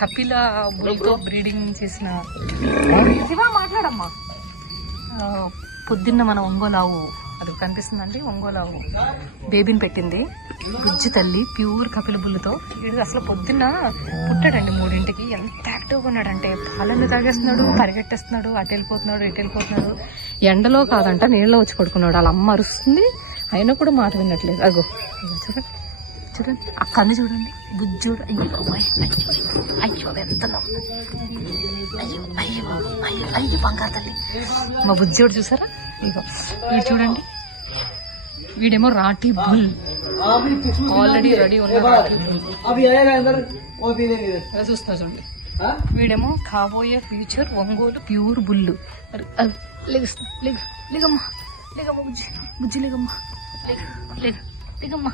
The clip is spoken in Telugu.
కపిల బుల్తో బ్రీడింగ్ చేసిన మాట్లాడమ్మా. పొద్దున్న మన ఒంగోలావు అది కనిపిస్తుందండి, ఒంగోలావు బేబీని పెట్టింది. బుజ్జి తల్లి ప్యూర్ కపిల బుల్లుతో. ఇది అసలు పొద్దున్న పుట్టాడండి 3ంటికి. ఎంత యాక్టివ్గా ఉన్నాడంటే పాలన్నీ తాగేస్తున్నాడు, పరిగెట్టేస్తున్నాడు, అటు వెళ్ళిపోతున్నాడు, ఇటు వెళ్ళిపోతున్నాడు. ఎండలో కాదంట నీళ్ళలో వచ్చి పడుకున్నాడు. వాళ్ళ అమ్మ అరుస్తుంది, అయినా కూడా మాట వినట్లేదు. అగో చూడండి చూడండి, ఆ కన్ను చూడండి, బుజ్జుడు. అయ్యో అయ్యో ఎంత అయ్యో అయ్యో అయ్యో అయ్యో బంగారు తల్లి. మా బుజ్జోడు చూసారా? ఇగో వీడు చూడండి, వీడేమో రాఠీ బుల్, ఆల్రెడీ రెడీ ఉన్న రాఠీ బుల్. చూస్తున్నా చూడండి, వీడేమో కాబోయే ఫ్యూచర్ ఒంగోలు ప్యూర్ బుల్లు. లేగమ్మా లేగమ్మా బుజ్జి బుజ్జి లేగమ్మా లేగమ్మా